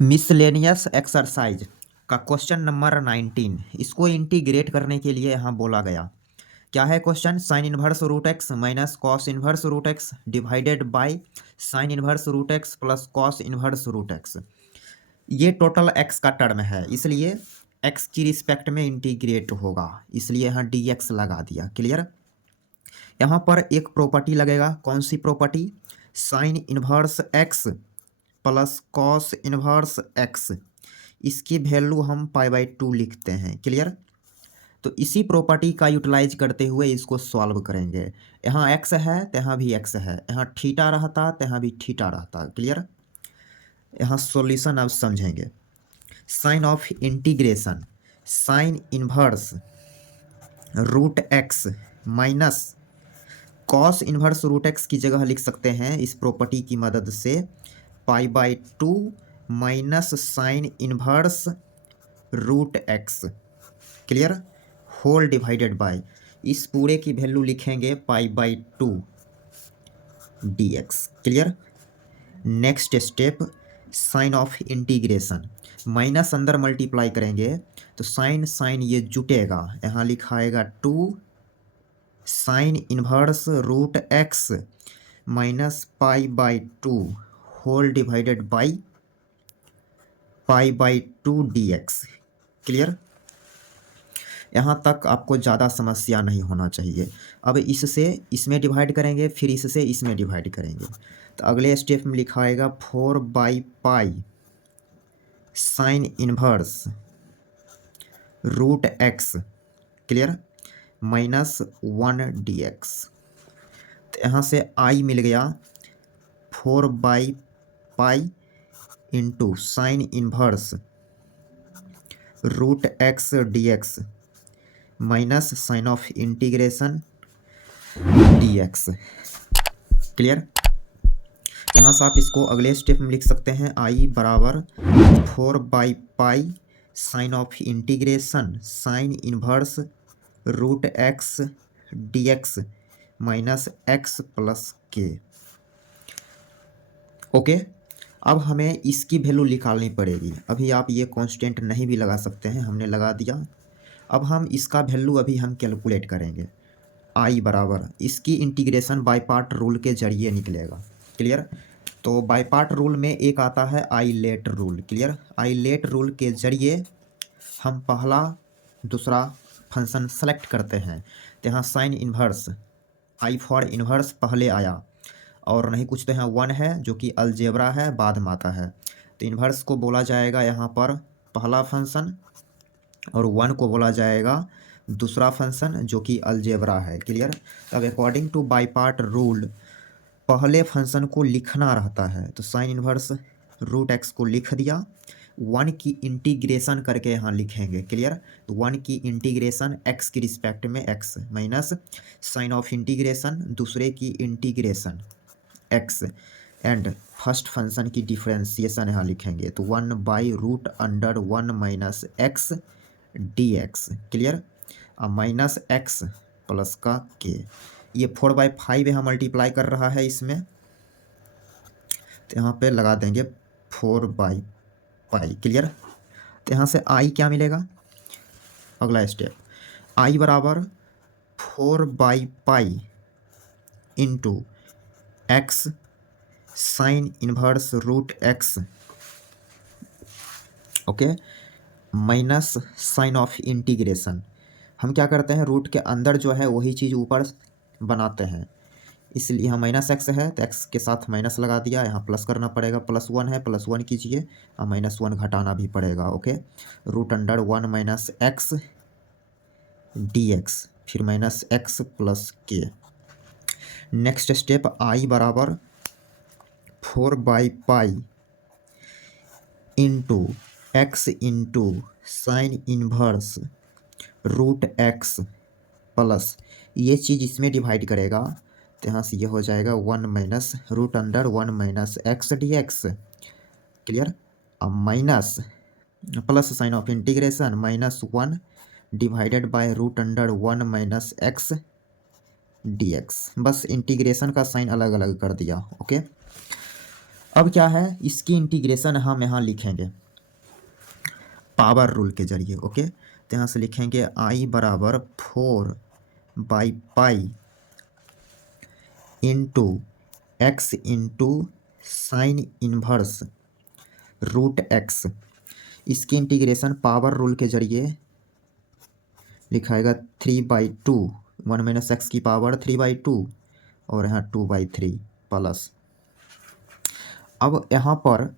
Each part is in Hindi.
मिसलेनियस एक्सरसाइज का क्वेश्चन नंबर 19 इसको इंटीग्रेट करने के लिए यहाँ बोला गया। क्या है question? Sine inverse root x minus cos inverse root x divided by sine inverse root x plus cos inverse root x. ये टोटल एक्स का टर्म है, इसलिए एक्स की रिस्पेक्ट में इंटीग्रेट होगा, इसलिए यहाँ डी एक्स लगा दिया। क्लियर? यहाँ पर एक प्रॉपर्टी लगेगा। कौन सी property? Sine inverse x plus cos inverse x, इसकी वैल्यू हम π/2 लिखते हैं। क्लियर? तो इसी प्रॉपर्टी का यूटिलाइज करते हुए इसको सॉल्व करेंगे। यहाँ एक्स है तो यहाँ भी एक्स है, यहाँ थीटा रहता तो यहाँ भी थीटा रहता। क्लियर? यहाँ सॉल्यूशन अब समझेंगे। Sign of integration sine inverse root x minus cos inverse root x की जगह लिख सकते हैं इस प्रॉपर्टी की मदद से π/2 minus sine inverse root x. Clear? Whole divided by, इस पूरे की वैल्यू लिखेंगे π/2 dx। Clear? Next step sign of integration, minus अंदर मल्टीप्लाई करेंगे तो साइन साइन ये जुटेगा, यहाँ लिखाएगा 2 sine inverse root x minus π/2 whole divided by π/2 dx। Clear? यहाँ तक आपको ज़्यादा समस्या नहीं होना चाहिए। अब इससे इसमें डिवाइड करेंगे, फिर इससे इसमें डिवाइड करेंगे, तो अगले स्टेप में लिखाएगा 4/π sine inverse root x. Clear? Minus 1 dx। तो यहाँ से आई मिल गया 4/π into sine inverse root x dx minus sign of integration dx। Clear? यहाँ से आप इसको अगले स्टेप में लिख सकते हैं, आई बराबर 4/π sign of integration sine inverse root x dx minus x plus k. Okay, अब हमें इसकी वैल्यू निकालनी पड़ेगी। अभी आप ये कांस्टेंट नहीं भी लगा सकते हैं, हमने लगा दिया। अब हम इसका वैल्यू अभी हम कैलकुलेट करेंगे। आई बराबर इसकी इंटीग्रेशन बाय पार्ट रूल के जरिए निकलेगा। क्लियर? तो बाय पार्ट रूल में एक आता है I let rule. Clear? I let rule के जरिए हम पहला दूसरा फंक्शन सेलेक्ट करते हैं। तो यहाँ sign inverse I for inverse पहले आया, और नहीं कुछ तो यहाँ 1 है जो कि अलजेब्रा है, बाद में आता है। तो इन्वर्स को बोला जाएगा यहाँ पर पहला फंक्शन, और 1 को बोला जाएगा दूसरा फंक्शन जो कि अलजेब्रा है। क्लियर? अब according to by part rule पहले फंक्शन को लिखना रहता है, तो साइन इनवर्स रूट एक्स को लिख दिया, 1 की इंटीग्रेशन करके यहाँ लिखेंगे। क्लियर? तो 1 की इंटीग्रेशन एक्स की रिस्पेक्ट में x minus sign of integration दूसरे की integration x and first function की डिफरेंशिएशन यहाँ लिखेंगे, तो 1/√(1 माइनस एक्स dx। क्लियर? अब माइनस एक्स प्लस का के, ये 4/5 यहाँ मल्टीप्लाई कर रहा है इसमें, तो यहाँ पे लगा देंगे 4/π। क्लियर? तो यहाँ से आई क्या मिलेगा? अगला स्टेप आई बराबर 4/π into x sine inverse root x, okay, minus sign of integration. हम क्या करते हैं, रूट के अंदर जो है वही चीज़ ऊपर बनाते हैं, इसलिए यहाँ माइनस एक्स है तो एक्स के साथ माइनस लगा दिया, यहाँ प्लस करना पड़ेगा, +1 है +1 कीजिए, और -1 घटाना भी पड़ेगा। ओके, √(1 माइनस एक्स dx फिर minus x plus k. Next step I बराबर 4/π into x into sine inverse root x plus ये चीज़ इसमें डिवाइड करेगा, तो यहाँ से ये हो जाएगा 1 minus √(1 minus x dx। Clear? अब minus plus sign of integration -1 divided by √(1 minus x dx। बस इंटीग्रेशन का साइन अलग अलग कर दिया। ओके, अब क्या है, इसकी इंटीग्रेशन हम यहाँ लिखेंगे पावर रूल के जरिए। ओके, तो यहाँ से लिखेंगे आई बराबर 4/पाई into x into sine inverse root x. इसकी इंटीग्रेशन पावर रूल के जरिए लिखाएगा 3/2, 1 - x की पावर 3/2 और यहाँ 2/3 प्लस। अब यहाँ पर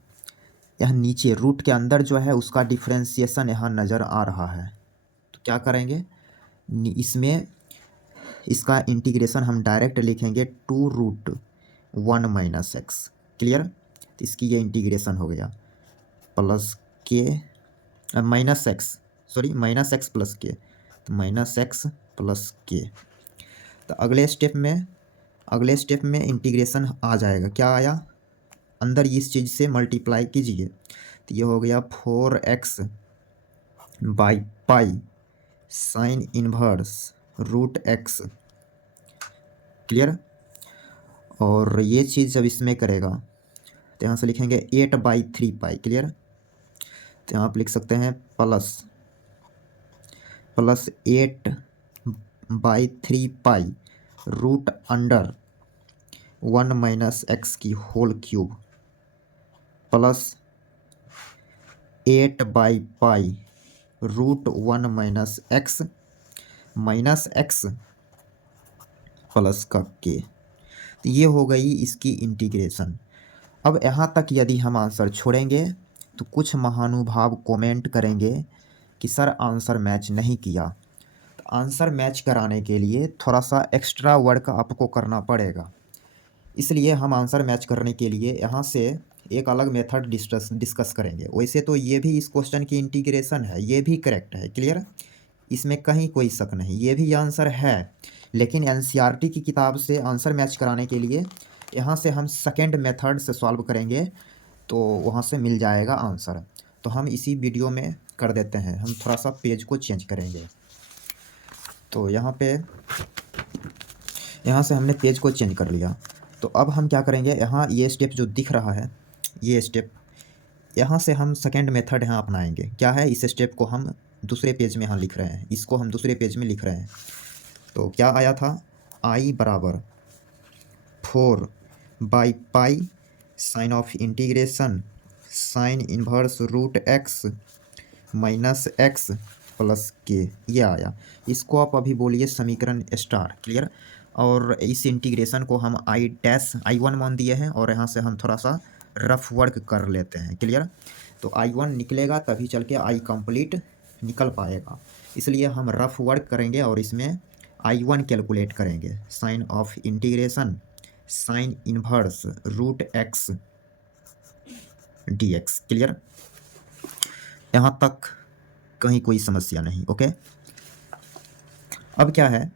यह नीचे रूट के अंदर जो है उसका डिफ्रेंसिएशन यहाँ नज़र आ रहा है, तो क्या करेंगे, इसमें इसका इंटीग्रेशन हम डायरेक्ट लिखेंगे 2√1 - x। क्लियर, तो इसकी ये इंटीग्रेशन हो गया प्लस के minus x, sorry -x plus के, तो -x प्लस के। तो अगले स्टेप में इंटीग्रेशन आ जाएगा, क्या आया, अंदर इस चीज़ से मल्टीप्लाई कीजिए, तो ये हो गया 4x/पाई sine inverse root x. Clear, और ये चीज़ जब इसमें करेगा तो यहाँ से लिखेंगे 8/3 पाई। क्लियर, तो यहाँ आप लिख सकते हैं plus 8/3 pi root under 1 - x की होल क्यूब प्लस 8/पाई root 1 - x minus x plus का के। तो ये हो गई इसकी इंटीग्रेशन। अब यहाँ तक यदि हम आंसर छोड़ेंगे तो कुछ महानुभाव कमेंट करेंगे कि सर आंसर मैच नहीं किया। तो आंसर मैच कराने के लिए थोड़ा सा एक्स्ट्रा वर्क आपको करना पड़ेगा, इसलिए हम आंसर मैच करने के लिए यहाँ से एक अलग मेथड डिस्कस करेंगे। वैसे तो ये भी इस क्वेश्चन की इंटीग्रेशन है, ये भी करेक्ट है। क्लियर, इसमें कहीं कोई शक नहीं, ये भी आंसर है, लेकिन एनसीईआरटी की किताब से आंसर मैच कराने के लिए यहाँ से हम सेकेंड मेथड से सॉल्व करेंगे, तो वहाँ से मिल जाएगा आंसर। तो हम इसी वीडियो में कर देते हैं, हम थोड़ा सा पेज को चेंज करेंगे। तो यहाँ से हमने पेज को चेंज कर लिया। तो अब हम क्या करेंगे, यहाँ ये स्टेप जो दिख रहा है, ये स्टेप यहाँ से हम सेकेंड मेथड यहाँ अपनाएंगे। क्या है, इस स्टेप को हम दूसरे पेज में यहाँ लिख रहे हैं, इसको हम दूसरे पेज में लिख रहे हैं। तो क्या आया था, आई बराबर 4/पाई sign of integration sine inverse root x minus x plus k, ये आया। इसको आप अभी बोलिए समीकरण स्टार। क्लियर, और इस इंटीग्रेशन को हम I1 मान दिए हैं, और यहाँ से हम थोड़ा सा रफ वर्क कर लेते हैं। क्लियर, तो I1 निकलेगा तभी चल के I कंप्लीट निकल पाएगा, इसलिए हम रफ वर्क करेंगे और इसमें I1 कैलकुलेट करेंगे। Sign of integration sine inverse root x dx। Clear, यहाँ तक कहीं कोई समस्या नहीं। ओके, अब क्या है,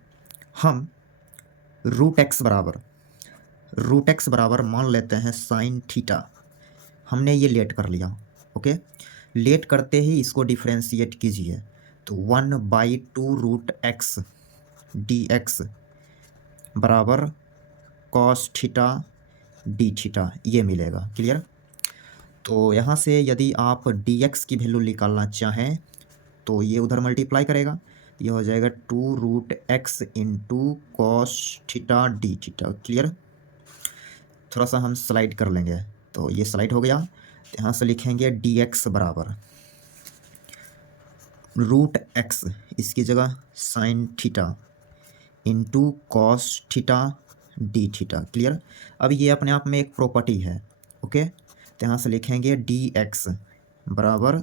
हम रूट एक्स बराबर मान लेते हैं साइन थीटा। हमने ये लेट कर लिया। ओके, लेट करते ही इसको डिफ्रेंशिएट कीजिए, तो 1/2 रूट एक्स dx बराबर कॉस थीटा डी थीटा, ये मिलेगा। क्लियर, तो यहाँ से यदि आप dx की वैल्यू निकालना चाहें तो ये उधर मल्टीप्लाई करेगा, ये हो जाएगा 2√x into cos theta d theta. Clear, थोड़ा सा हम स्लाइड कर लेंगे, तो ये स्लाइड हो गया। यहाँ से लिखेंगे dx बराबर रूट एक्स, इसकी जगह sine theta into cos theta d theta. Clear, अब ये अपने आप में एक प्रॉपर्टी है। ओके, तो यहाँ से लिखेंगे dx बराबर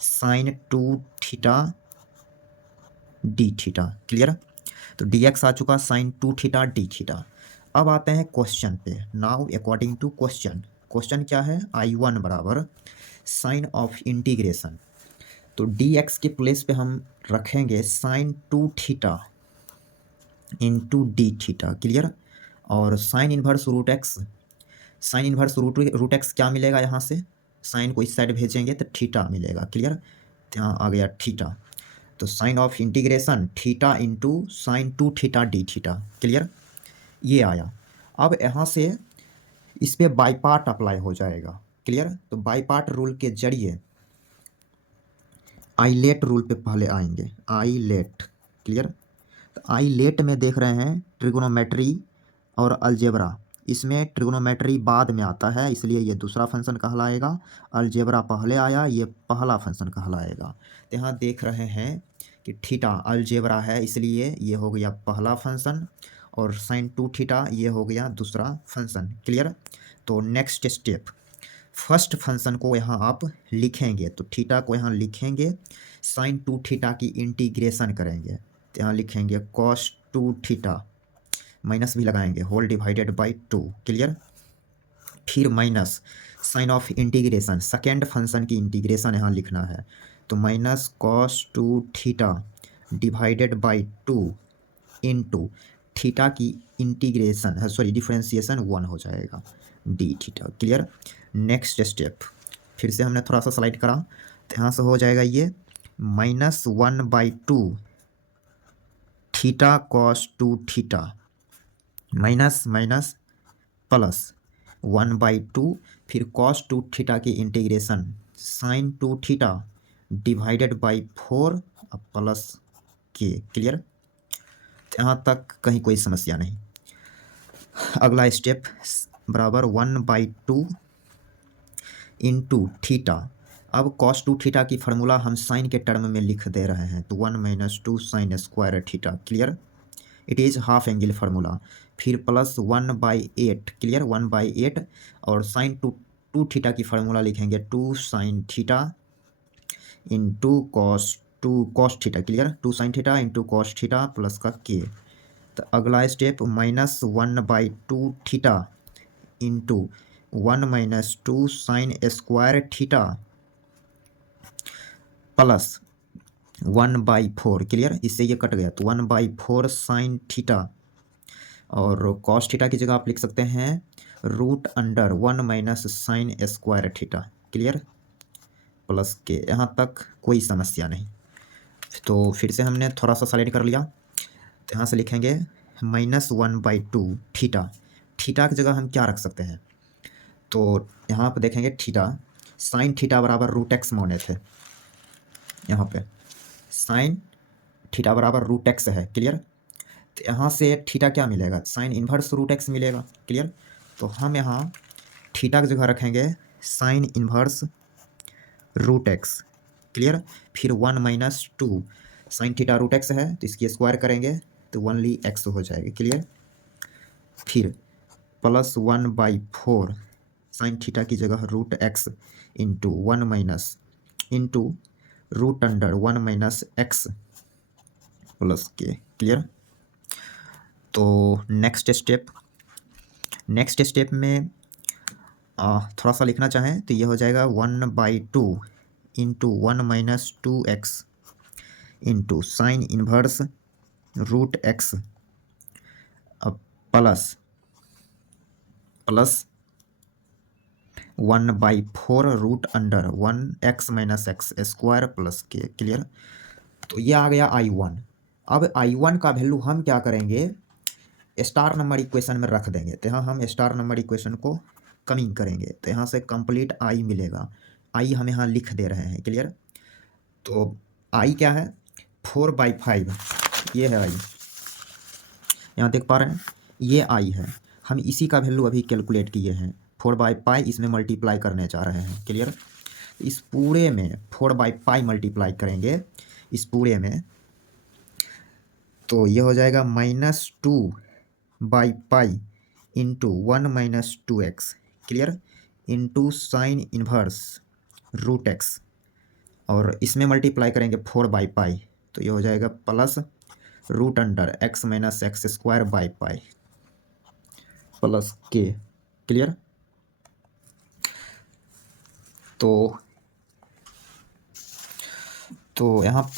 sine 2 theta d theta. Clear, तो dx आ चुका साइन 2 थीटा डी थीटा। अब आते हैं क्वेश्चन पे। नाउ अकॉर्डिंग टू क्वेश्चन क्या है, I1 बराबर साइन ऑफ इंटीग्रेशन, तो dx के प्लेस पे हम रखेंगे sine 2 theta into d theta. Clear, और sine inverse root x, sine inverse root x क्या मिलेगा, यहाँ से साइन को इस साइड भेजेंगे तो थीटा मिलेगा। क्लियर, यहाँ आ गया थीटा, तो sign of integration theta into sine 2 theta d theta. Clear, ये आया। अब यहाँ से इस पे बाई पार्ट अप्लाई हो जाएगा। क्लियर। तो बाई पार्ट रूल के जरिए आइलेट रूल पे पहले आएंगे। आइलेट। क्लियर। तो आइलेट में देख रहे हैं ट्रिग्नोमेट्री और अलजेब्रा। इसमें ट्रिग्नोमेट्री बाद में आता है, इसलिए ये दूसरा फंक्शन कहलाएगा। अलजेब्रा पहले आया, ये पहला फंक्शन कहलाएगा। तो यहाँ देख रहे हैं कि थीटा अलजेब्रा है, इसलिए ये हो गया पहला फंक्शन, और साइन 2 थीटा ये हो गया दूसरा फंक्शन। क्लियर। तो नेक्स्ट स्टेप, फर्स्ट फंक्शन को यहाँ आप लिखेंगे, तो थीटा को यहाँ लिखेंगे, साइन 2 थीटा की इंटीग्रेशन करेंगे। तो यहाँ लिखेंगे कॉस 2 थीटा, माइनस भी लगाएंगे, होल डिवाइडेड बाई 2। क्लियर। फिर minus sign of integration, second function की इंटीग्रेशन यहाँ लिखना है, तो minus cos 2 theta divided by 2 into theta की इंटीग्रेशन है, सॉरी डिफरेंशिएशन 1 हो जाएगा d theta. Clear. Next step, फिर से हमने थोड़ा सा स्लाइड करा, तो यहाँ से हो जाएगा ये -1/2 theta cos 2 theta minus minus plus 1/2, फिर कॉस 2 थीटा की integration sine 2 theta divided by 4 plus के। क्लियर। यहाँ तक कहीं कोई समस्या नहीं। अगला स्टेप बराबर 1/2 इंटू थीटा। अब कॉस 2 थीटा की फार्मूला हम साइन के टर्म में लिख दे रहे हैं, तो 1 - 2 sine square theta. Clear. It is half angle formula. फिर प्लस 1/8। क्लियर। 1/8 और साइन 2 थीटा की फार्मूला लिखेंगे 2 sine theta into cos theta. Clear. 2 sine theta into cos theta plus का के। तो अगला step -1/2 theta into 1 - 2 sine square theta plus 1/4। Clear. इससे ये कट गया, तो 1/4 साइन थीटा, और कॉस थीटा की जगह आप लिख सकते हैं √1 - sine square theta. Clear. Plus के। यहाँ तक कोई समस्या नहीं। तो फिर से हमने थोड़ा सा सॉलिड कर लिया, तो यहाँ से लिखेंगे -1/2 थीटा। थीटा की जगह हम क्या रख सकते हैं, तो यहाँ पर देखेंगे थीटा साइन थीटा बराबर √x माने थे, यहाँ पे साइन थीटा बराबर √x है। क्लियर। तो यहाँ से थीटा क्या मिलेगा, साइन इन्वर्स √x मिलेगा। क्लियर। तो हम यहाँ थीटा की जगह रखेंगे साइन इन्वर्स √x। क्लियर। फिर 1 - 2 साइन थीटा √x है, तो इसकी स्क्वायर करेंगे तो ओनली x हो जाएगी। क्लियर। फिर प्लस 1/4 साइन थीटा की जगह √x into 1 - into √1 - x plus के। क्लियर। तो नेक्स्ट स्टेप में थोड़ा सा लिखना चाहें तो ये हो जाएगा 1/2 into 1 - 2x into sine inverse √x plus 1/4 √1x - x square plus के। क्लियर। तो ये आ गया I1। अब I1 का वैल्यू हम क्या करेंगे, स्टार नंबर इक्वेशन में रख देंगे। तो यहाँ हम स्टार नंबर इक्वेशन को कमिंग करेंगे, तो यहाँ से कंप्लीट I मिलेगा। I हम यहाँ लिख दे रहे हैं। क्लियर। तो I क्या है, 4/5 ये है I, यहाँ देख पा रहे हैं, ये I है। हम इसी का वैल्यू अभी कैलकुलेट किए हैं, 4/π इसमें मल्टीप्लाई करने जा रहे हैं। क्लियर। इस पूरे में 4/π मल्टीप्लाई करेंगे इस पूरे में, तो ये हो जाएगा -2/π into 1 - 2x। Clear. Into sine inverse √x, और इसमें मल्टीप्लाई करेंगे 4/π, तो ये हो जाएगा plus √x - x square by pi plus के। क्लियर। तो यहाँ पे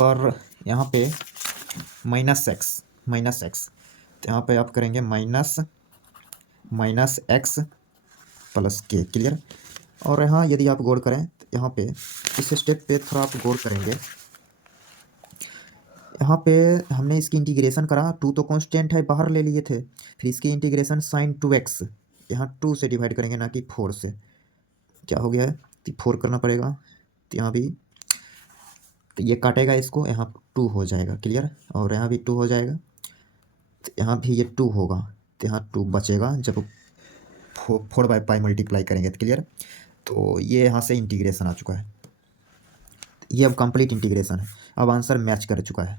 -x, तो यहाँ पे आप करेंगे -x प्लस के। क्लियर। और यहाँ यदि आप गौर करें तो यहाँ पे इस स्टेप पे थोड़ा आप गौर करेंगे, यहाँ पे हमने इसकी इंटीग्रेशन करा, 2 तो कांस्टेंट है बाहर ले लिए थे, फिर इसकी इंटीग्रेशन साइन 2x यहाँ 2 से डिवाइड करेंगे ना कि 4 से। क्या हो गया है कि 4 करना पड़ेगा, तो यहाँ भी तो ये काटेगा इसको, यहाँ 2 हो जाएगा, क्लियर। और यहाँ भी 2 हो जाएगा, तो यहाँ भी ये 2 होगा, तो यहाँ 2 बचेगा जब 4/π मल्टीप्लाई करेंगे, तो क्लियर। तो ये यहाँ से इंटीग्रेशन आ चुका है, ये अब कंप्लीट इंटीग्रेशन है। अब आंसर मैच कर चुका है।